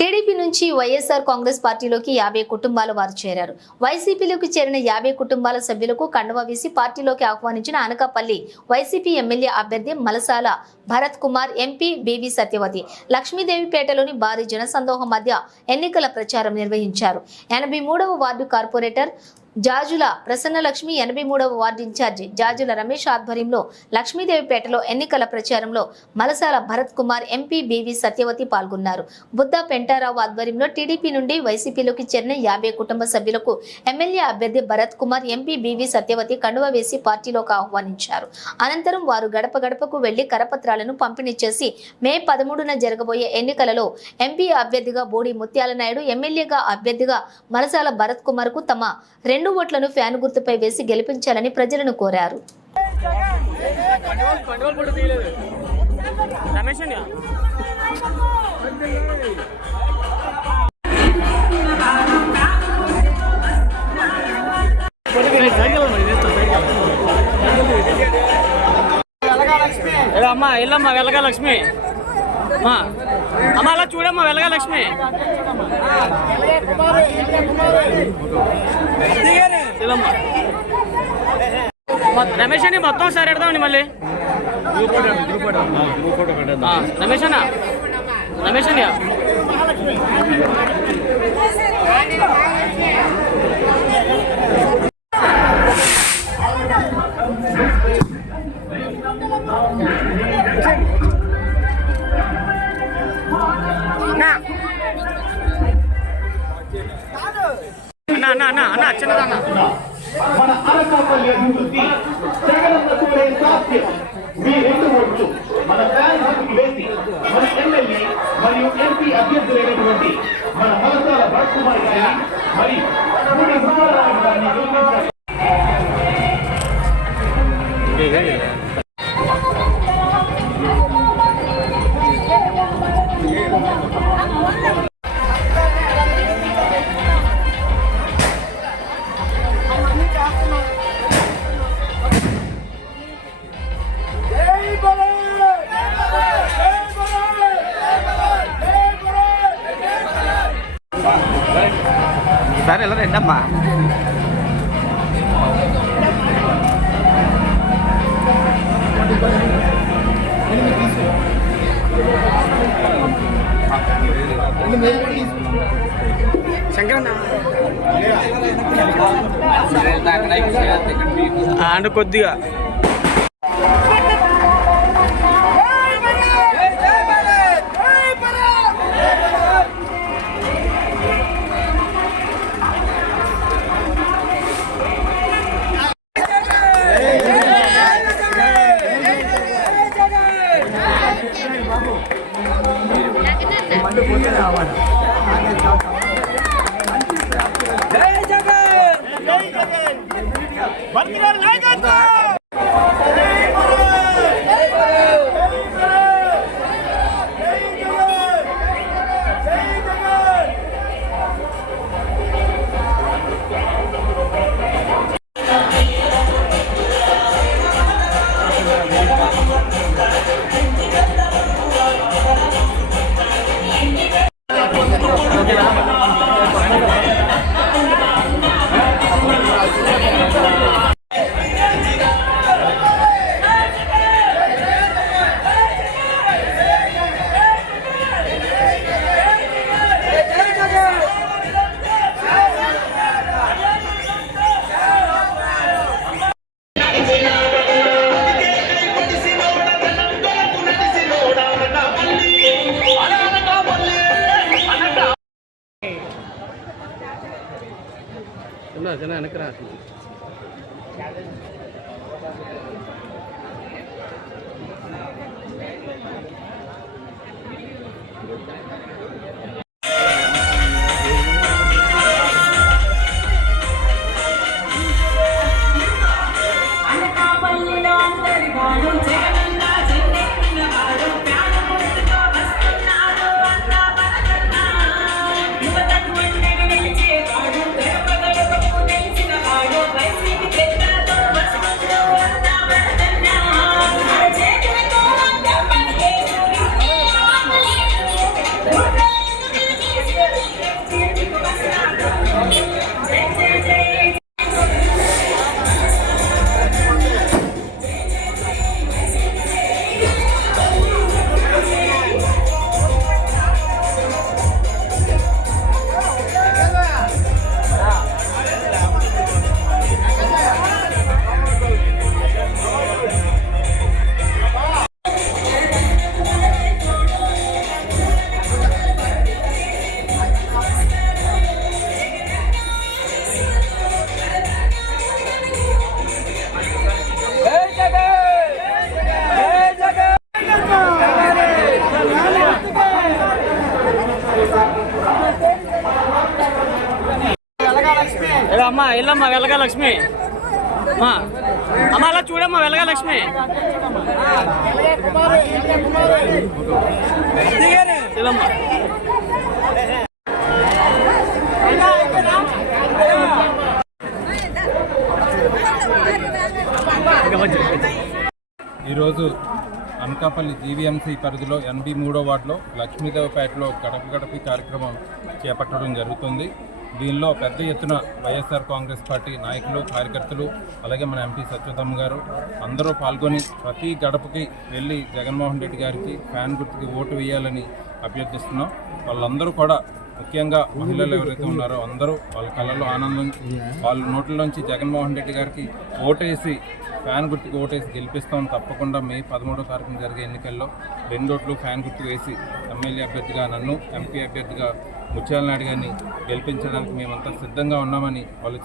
TDP నుంచి వైఎస్ఆర్ కాంగ్రెస్ పార్టీలోకి 50 కుటుంబాల వారు చేరారు. వైసీపీలోకి చేరిన 50 కుటుంబాల సభ్యులకు కండువా వేసి పార్టీలోకి ఆహ్వానించిన అనకాపల్లి వైసీపీ ఎమ్మెల్యే అభ్యర్థి మలసాల భరత్ కుమార్, ఎంపీ బీవీ సత్యవతి లక్ష్మీదేవిపేటలోని భారీ జనసందోహం మధ్య ఎన్నికల ప్రచారం నిర్వహించారు. 83వ వార్డు కార్పొరేటర్ జాజుల ప్రసన్నలక్ష్మి, 83వ వార్డు ఇన్ఛార్జి జాజుల రమేష్ ఆధ్వర్యంలో లక్ష్మీదేవిపేటలో ఎన్నికల ప్రచారంలో మలసాల భరత్ కుమార్, ఎంపీ బీవీ సత్యవతి పాల్గొన్నారు. బుద్ధ పెంటారావు ఆధ్వర్యంలో టీడీపీ నుండి వైసీపీలోకి చేరిన 50 కుటుంబ సభ్యులకు ఎమ్మెల్యే అభ్యర్థి భరత్ కుమార్, ఎంపీ బీవీ సత్యవతి కండువా వేసి పార్టీలోకి ఆహ్వానించారు. అనంతరం వారు గడప గడపకు వెళ్లి కరపత్రాలను పంపిణీ చేసి మే 13న జరగబోయే ఎన్నికలలో ఎంపీ అభ్యర్థిగా బోడి ముత్యాల నాయుడు, ఎమ్మెల్యేగా అభ్యర్థిగా మలసాల భరత్ కుమార్ కు తమ 2 ఓట్లను ఫ్యాన్ గుర్తుపై వేసి గెలిపించాలని ప్రజలను కోరారు. అమ్మా వెళ్ళమ్మా వెలగా లక్ష్మి, అమ్మ అలా చూడమ్మా వెలగా లక్ష్మి. రమేష్ అని మొత్తం సార్ ఎడదామండి మళ్ళీ. రమేష్ అన్న, రమేష్ అన్న చిన్నదన్న మన అనకాపల్లి అభివృద్ధి జగనన్న కోరే సాధ్యం. మీ 2 ఓట్లు మన ఫ్యాన్ గుర్తుకు వేసి మన ఎమ్మెల్యే మరియు ఎంపీ అభ్యర్థులైనటువంటి మన మలసాల భరత్ కుమార్ గారిని మరియు బోడి ముత్యాల నాయుడు గారిని గెలిపించారు. సార్ ఎలా రండమ్మా. అండ్ కొద్దిగా జన వెనక రాసింది. What? అమ్మ వెళ్ళమ్మా వెలగా లక్ష్మి అమ్మా అమ్మ అలా చూడమ్మా వెలగా లక్ష్మి వెళ్ళమ్మా ఈరోజు అనకాపల్లి జీవీఎంసీ పరిధిలో 83వ వార్డులో లక్ష్మీదేవపేటలో గడప గడపి కార్యక్రమం చేపట్టడం జరుగుతుంది. దీనిలో పెద్ద ఎత్తున వైఎస్ఆర్ కాంగ్రెస్ పార్టీ నాయకులు, కార్యకర్తలు, అలాగే మన ఎంపీ సత్యవతమ్మ గారు అందరూ పాల్గొని ప్రతి గడపకి వెళ్ళి జగన్మోహన్ రెడ్డి గారికి ఫ్యాన్ గుర్తుకి ఓటు వేయాలని అభ్యర్థిస్తున్నాం. వాళ్ళందరూ కూడా ముఖ్యంగా మహిళలు ఎవరైతే ఉన్నారో అందరూ వాళ్ళ కళ్ళల్లో ఆనందం, వాళ్ళ నోట్లలోంచి జగన్మోహన్ రెడ్డి గారికి ఓటేసి ఫ్యాన్ గుర్తుకు ఓటేసి గెలిపిస్తాం. తప్పకుండా మే 13వ తారీఖున జరిగే ఎన్నికల్లో 2 ఓట్లు ఫ్యాన్ గుర్తు వేసి ఎమ్మెల్యే అభ్యర్థిగా నన్ను, ఎంపీ అభ్యర్థిగా ముత్యాల నాయుడు గారిని గెలిపించడానికి మేమంతా సిద్ధంగా ఉన్నామని వాళ్ళు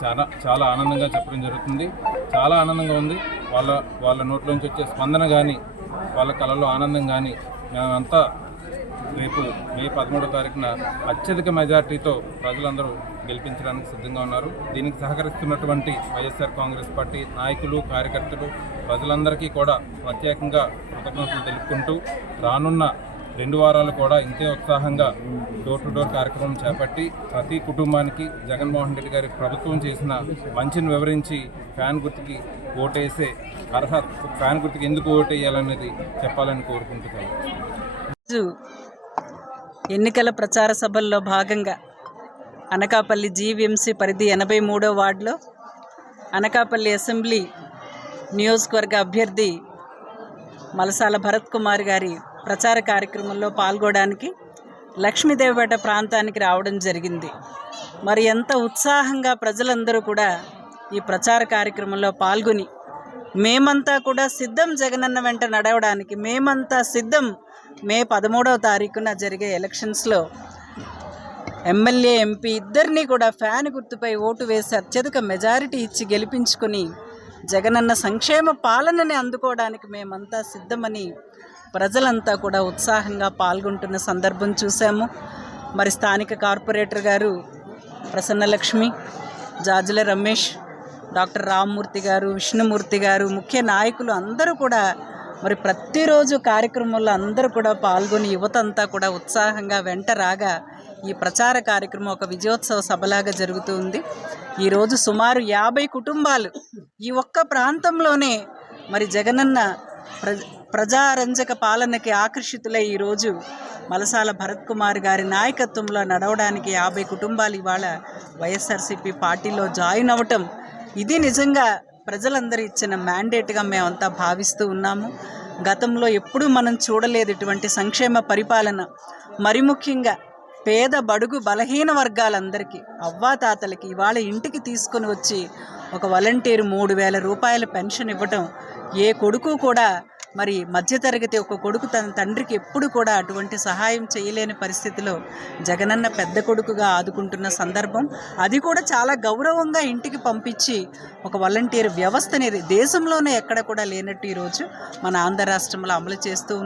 చాలా ఆనందంగా చెప్పడం జరుగుతుంది. చాలా ఆనందంగా ఉంది. వాళ్ళ నోట్లోంచి వచ్చే స్పందన కానీ, వాళ్ళ కళలో ఆనందం కానీ మేమంతా రేపు మే 13వ తారీఖున అత్యధిక మెజార్టీతో ప్రజలందరూ గెలిపించడానికి సిద్ధంగా ఉన్నారు. దీనికి సహకరిస్తున్నటువంటి వైఎస్ఆర్ కాంగ్రెస్ పార్టీ నాయకులు, కార్యకర్తలు, ప్రజలందరికీ కూడా ప్రత్యేకంగా కృతజ్ఞతలు తెలుపుకుంటూ రానున్న 2 వారాలు కూడా ఇంతే ఉత్సాహంగా డోర్ టు డోర్ కార్యక్రమం చేపట్టి ప్రతి కుటుంబానికి జగన్మోహన్ రెడ్డి గారి ప్రభుత్వం చేసిన మంచిని వివరించి ఫ్యాన్ గుర్తుకి ఓటేసే అర్హత, ఫ్యాన్ గుర్తుకి ఎందుకు ఓటేయాలనేది చెప్పాలని కోరుకుంటున్నాను. ఎన్నికల ప్రచార సభల్లో భాగంగా అనకాపల్లి జీవీఎంసీ పరిధి 83వ వార్డులో అనకాపల్లి అసెంబ్లీ నియోజకవర్గ అభ్యర్థి మలసాల భరత్ కుమార్ గారి ప్రచార కార్యక్రమంలో పాల్గొనడానికి లక్ష్మీదేవపేట ప్రాంతానికి రావడం జరిగింది. మరి ఎంత ఉత్సాహంగా ప్రజలందరూ కూడా ఈ ప్రచార కార్యక్రమంలో పాల్గొని మేమంతా కూడా సిద్ధం జగనన్న వెంట నడవడానికి, మేమంతా సిద్ధం మే 13వ తారీఖున జరిగే ఎలక్షన్స్లో ఎమ్మెల్యే, ఎంపీ ఇద్దరినీ కూడా ఫ్యాన్ గుర్తుపై ఓటు వేసి అత్యధిక మెజారిటీ ఇచ్చి గెలిపించుకొని జగనన్న సంక్షేమ పాలనని అందుకోవడానికి మేమంతా సిద్ధమని ప్రజలంతా కూడా ఉత్సాహంగా పాల్గొంటున్న సందర్భం చూసాము. మరి స్థానిక కార్పొరేటర్ గారు ప్రసన్నలక్ష్మి, జాజుల రమేష్, డాక్టర్ రామ్మూర్తి గారు, విష్ణుమూర్తి గారు, ముఖ్య నాయకులు అందరూ కూడా మరి ప్రతిరోజు కార్యక్రమంలో అందరూ కూడా పాల్గొని యువత అంతా కూడా ఉత్సాహంగా వెంట రాగా ఈ ప్రచార కార్యక్రమం ఒక విజయోత్సవ సభలాగా జరుగుతుంది. ఈరోజు సుమారు 50 కుటుంబాలు ఈ ఒక్క ప్రాంతంలోనే మరి జగనన్న ప్రజారంజక పాలనకి ఆకర్షితులై ఈరోజు మలసాల భరత్ కుమార్ గారి నాయకత్వంలో నడవడానికి 50 కుటుంబాలు ఇవాళ వైఎస్ఆర్సీపీ పార్టీలో జాయిన్ అవ్వటం, ఇది నిజంగా ప్రజలందరూ ఇచ్చిన మ్యాండేట్గా మేమంతా భావిస్తూ ఉన్నాము. గతంలో ఎప్పుడూ మనం చూడలేదు ఇటువంటి సంక్షేమ పరిపాలన. మరి ముఖ్యంగా పేద, బడుగు, బలహీన వర్గాలందరికీ, అవ్వాతాతలకి ఇవాళ ఇంటికి తీసుకొని వచ్చి ఒక వాలంటీర్ 3,000 రూపాయల పెన్షన్ ఇవ్వటం, ఏ కొడుకు కూడా మరి మధ్యతరగతి ఒక కొడుకు తన తండ్రికి ఎప్పుడు కూడా అటువంటి సహాయం చేయలేని పరిస్థితిలో జగనన్న పెద్ద కొడుకుగా ఆదుకుంటున్న సందర్భం, అది కూడా చాలా గౌరవంగా ఇంటికి పంపించి ఒక వాలంటీర్ వ్యవస్థని దేశంలోనే ఎక్కడ కూడా లేనట్టు ఈరోజు మన ఆంధ్ర రాష్ట్రంలో అమలు చేస్తూ